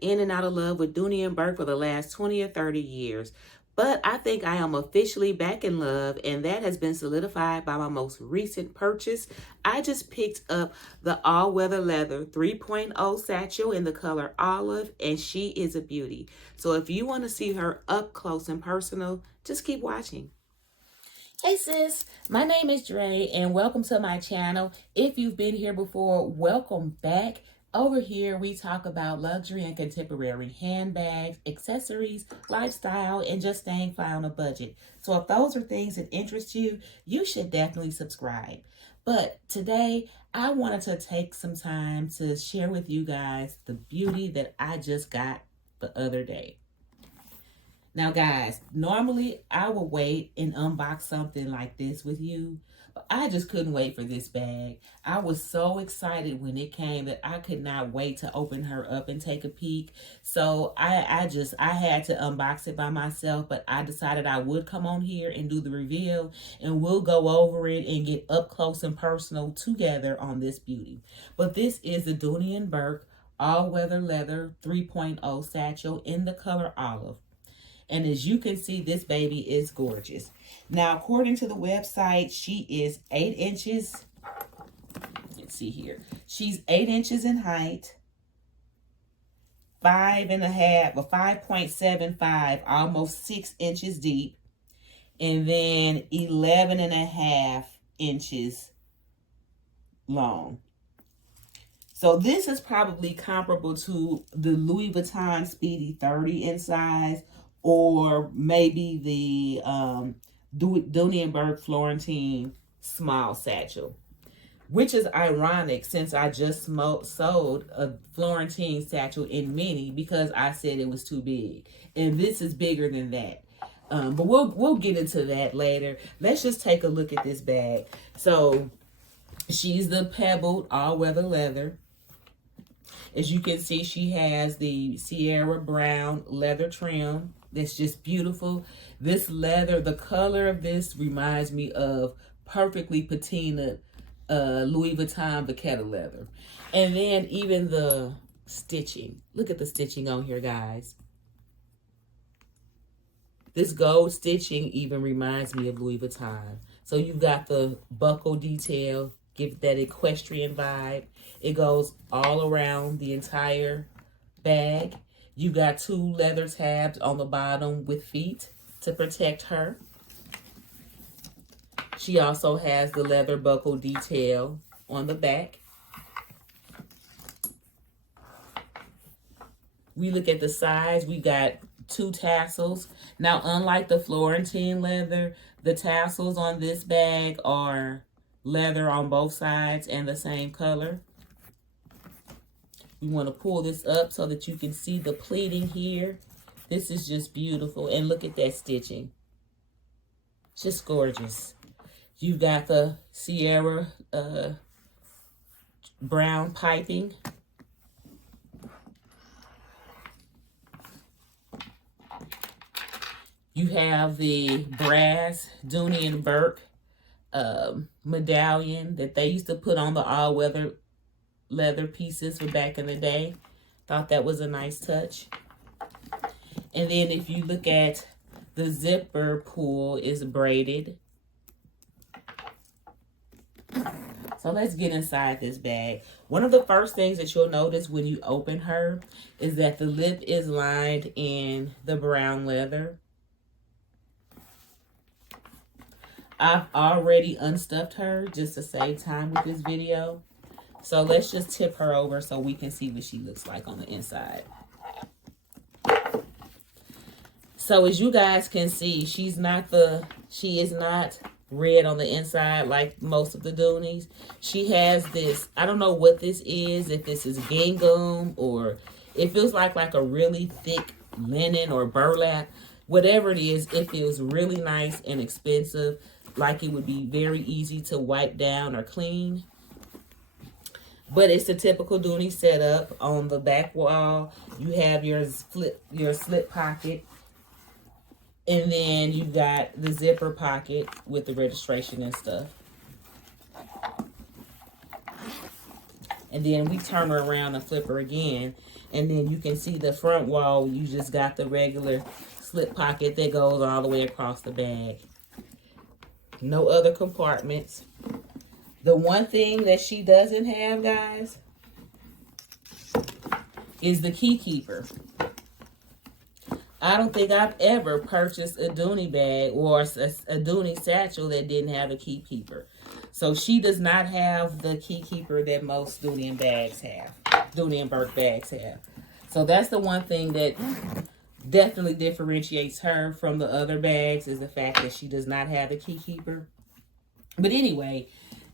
in and out of love with Dooney and Bourke for the last 20 or 30 years. But I think I am officially back in love, and that has been solidified by my most recent purchase. I just picked up the all-weather leather 3.0 satchel in the color olive, and she is a beauty. So if you want to see her up close and personal, just keep watching. Hey sis, my name is Dre, and welcome to my channel. If you've been here before, welcome back. Over here, we talk about luxury and contemporary handbags, accessories, lifestyle, and just staying fly on a budget. So if those are things that interest you, you should definitely subscribe. But today, I wanted to take some time to share with you guys the beauty that I just got the other day. Now, guys, normally I would wait and unbox something like this with you, but I just couldn't wait for this bag. I was so excited when it came that I could not wait to open her up and take a peek. So I had to unbox it by myself, but I decided I would come on here and do the reveal, and we'll go over it and get up close and personal together on this beauty. But this is the Dooney and Bourke all-weather leather 3.0 satchel in the color olive. And as you can see, this baby is gorgeous. Now, according to the website, she is 8 inches. Let's see here. She's 8 inches in height, 5.75, almost 6 inches deep, and then 11.5 inches long. So this is probably comparable to the Louis Vuitton Speedy 30 in size, or maybe the Dooney and Bourke Florentine small satchel, which is ironic since I just sold a Florentine satchel in mini because I said it was too big, and this is bigger than that. But we'll get into that later. Let's just take a look at this bag. So she's the pebbled all-weather leather. As you can see, she has the Sierra Brown leather trim. That's just beautiful. This leather, the color of this reminds me of perfectly patina Louis Vuitton Vachetta leather. And then even the stitching. Look at the stitching on here, guys. This gold stitching even reminds me of Louis Vuitton. So you've got the buckle detail, give that equestrian vibe. It goes all around the entire bag. You got 2 leather tabs on the bottom with feet to protect her. She also has the leather buckle detail on the back. We look at the sides. We got 2 tassels. Now, unlike the Florentine leather, the tassels on this bag are leather on both sides and the same color. We want to pull this up so that you can see the pleating here. This is just beautiful. And look at that stitching. Just gorgeous. You've got the Sierra brown piping. You have the brass Dooney and Bourke medallion that they used to put on the all-weather leather pieces for back in the day. Thought that was a nice touch. And then if you look at the zipper pull is braided. So let's get inside this bag. One of the first things that you'll notice when you open her is that the lip is lined in the brown leather. I've already unstuffed her just to save time with this video. So let's just tip her over so we can see what she looks like on the inside. So as you guys can see, she is not red on the inside like most of the Dooneys. She has this, I don't know what this is, if this is gingham or it feels like a really thick linen or burlap. Whatever it is, it feels really nice and expensive, like it would be very easy to wipe down or clean. But it's the typical Dooney setup. On the back wall, you have your slip pocket. And then you got the zipper pocket with the registration and stuff. And then we turn her around and flip her again. And then you can see the front wall. You just got the regular slip pocket that goes all the way across the bag. No other compartments. The one thing that she doesn't have, guys, is the key keeper. I don't think I've ever purchased a Dooney bag or a Dooney satchel that didn't have a key keeper. So she does not have the key keeper that most Dooney and bags have. Dooney and Bourke bags have. So that's the one thing that definitely differentiates her from the other bags, is the fact that she does not have a key keeper. But anyway,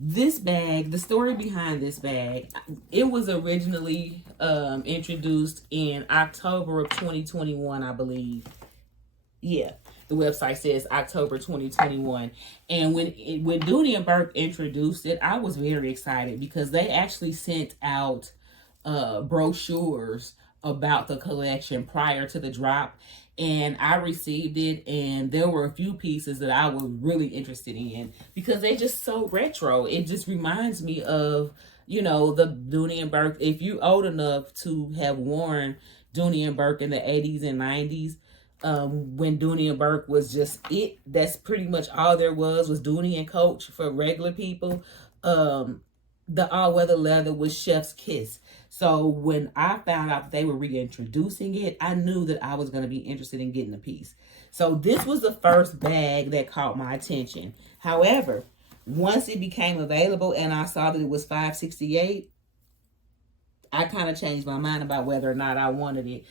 this bag, the story behind this bag, it was originally introduced in October of 2021, I believe. Yeah, the website says October 2021. And when Dooney and Bourke introduced it, I was very excited because they actually sent out brochures about the collection prior to the drop. And I received it, and there were a few pieces that I was really interested in because they're just so retro. It just reminds me of, you know, the Dooney and Bourke. If you're old enough to have worn Dooney and Bourke in the 80s and 90s, when Dooney and Bourke was just it, that's pretty much all there was Dooney and Coach for regular people. The all-weather leather was chef's kiss. So when I found out they were reintroducing it, I knew that I was going to be interested in getting a piece. So this was the first bag that caught my attention. However, once it became available and I saw that it was $568, I kind of changed my mind about whether or not I wanted it.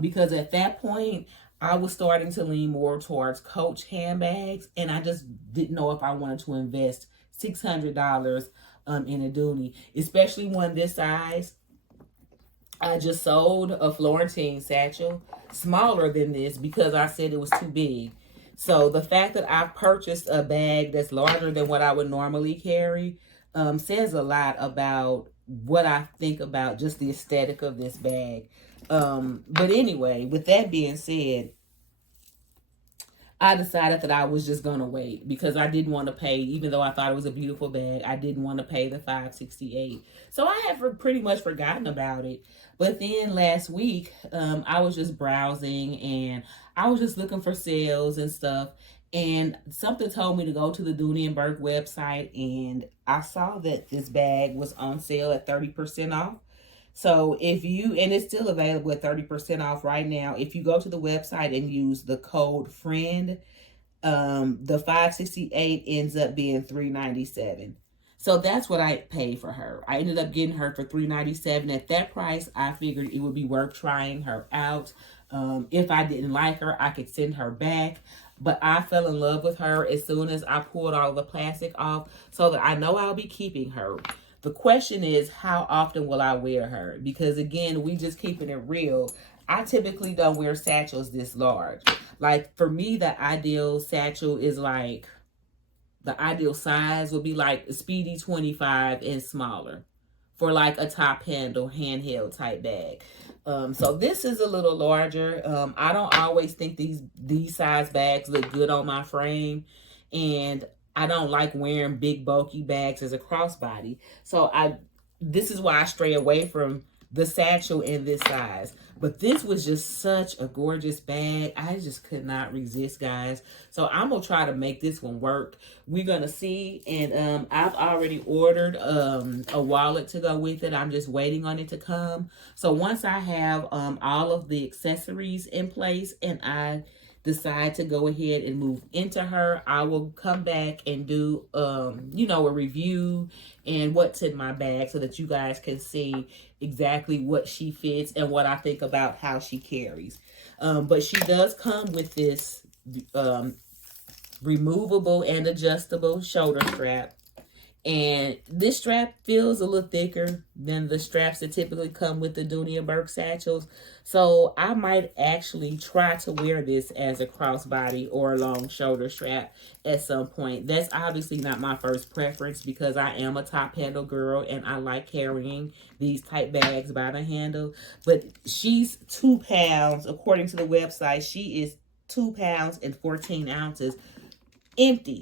Because at that point, I was starting to lean more towards Coach handbags, and I just didn't know if I wanted to invest $600 in a Dooney, especially one this size. I just sold a Florentine satchel smaller than this because I said it was too big. So the fact that I purchased a bag that's larger than what I would normally carry says a lot about what I think about just the aesthetic of this bag. But anyway, with that being said, I decided that I was just going to wait because I didn't want to pay, even though I thought it was a beautiful bag, I didn't want to pay the $568. So I had pretty much forgotten about it. But then last week, I was just browsing and I was just looking for sales and stuff. And something told me to go to the Dooney and Bourke website, and I saw that this bag was on sale at 30% off. So if you, and it's still available at 30% off right now. If you go to the website and use the code FRIEND, the $568 ends up being $397. So that's what I paid for her. I ended up getting her for $397. At that price, I figured it would be worth trying her out. If I didn't like her, I could send her back. But I fell in love with her as soon as I pulled all the plastic off, so that I know I'll be keeping her. The question is, how often will I wear her? Because again, we just keeping it real. I typically don't wear satchels this large. Like for me, the ideal satchel is like, the ideal size would be like a Speedy 25 and smaller for like a top handle handheld type bag. So this is a little larger. I don't always think these size bags look good on my frame, and I don't like wearing big bulky bags as a crossbody. So this is why I stray away from the satchel in this size. But this was just such a gorgeous bag. I just could not resist, guys. So I'm going to try to make this one work. We're going to see. And I've already ordered a wallet to go with it. I'm just waiting on it to come. So once I have all of the accessories in place and I decide to go ahead and move into her, I will come back and do, you know, a review and what's in my bag so that you guys can see exactly what she fits and what I think about how she carries. But she does come with this removable and adjustable shoulder strap. And this strap feels a little thicker than the straps that typically come with the Dooney and Bourke satchels. So I might actually try to wear this as a crossbody or a long shoulder strap at some point. That's obviously not my first preference because I am a top handle girl and I like carrying these type bags by the handle. But she's 2 pounds, according to the website. She is 2 pounds and 14 ounces empty.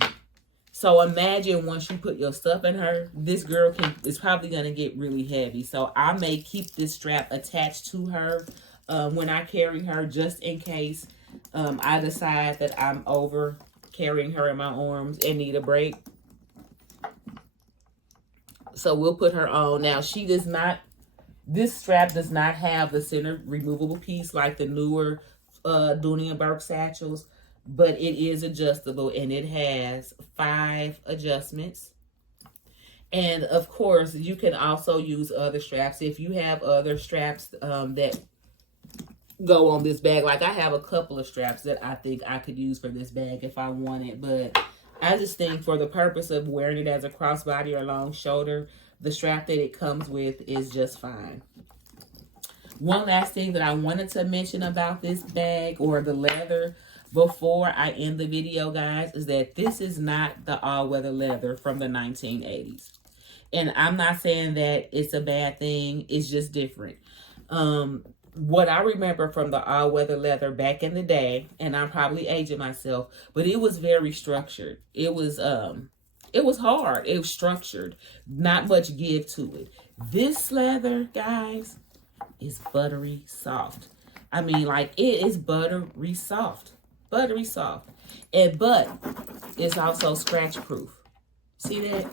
So imagine once you put your stuff in her, this girl is probably going to get really heavy. So I may keep this strap attached to her when I carry her, just in case I decide that I'm over carrying her in my arms and need a break. So we'll put her on. Now, she does not, this strap does not have the center removable piece like the newer Dooney and Bourke satchels, but it is adjustable and it has 5 adjustments. And of course, you can also use other straps. If you have other straps that go on this bag, like I have a couple of straps that I think I could use for this bag if I wanted, but I just think for the purpose of wearing it as a crossbody or long shoulder, the strap that it comes with is just fine. One last thing that I wanted to mention about this bag, or the leather, before I end the video, guys, is that this is not the all-weather leather from the 1980s. And I'm not saying that it's a bad thing. It's just different. What I remember from the all-weather leather back in the day, and I'm probably aging myself, but it was very structured. It was hard. It was structured. Not much give to it. This leather, guys, is buttery soft. I mean, like, it is buttery soft. Buttery soft. But it's also scratch proof. See that?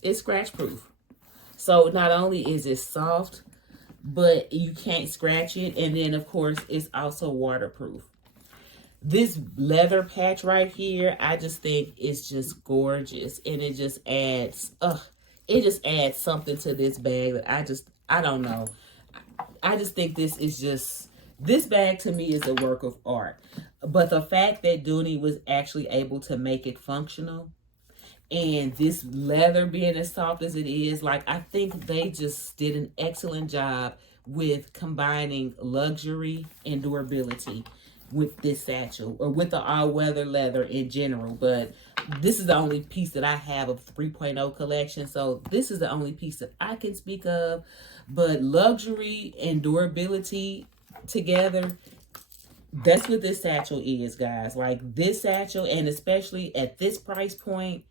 It's scratch proof. So not only is it soft, but you can't scratch it. And then, of course, it's also waterproof. This leather patch right here, I just think it's just gorgeous. And it just adds, something to this bag that I don't know. I just think this bag to me is a work of art. But the fact that Dooney was actually able to make it functional, and this leather being as soft as it is, like, I think they just did an excellent job with combining luxury and durability with this satchel, or with the all-weather leather in general. But this is the only piece that I have of 3.0 collection, so this is the only piece that I can speak of. But luxury and durability together, that's what this satchel is, guys. Like, this satchel, and especially at this price point,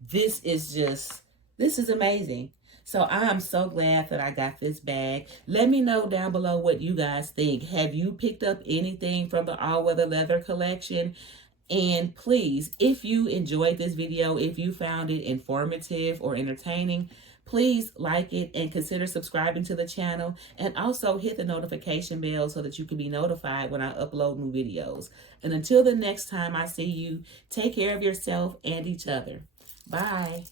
this is amazing. So I'm so glad that I got this bag. Let me know down below what you guys think. Have you picked up anything from the all-weather leather collection? And please, if you enjoyed this video, if you found it informative or entertaining, please like it and consider subscribing to the channel, and also hit the notification bell so that you can be notified when I upload new videos. And until the next time I see you, take care of yourself and each other. Bye.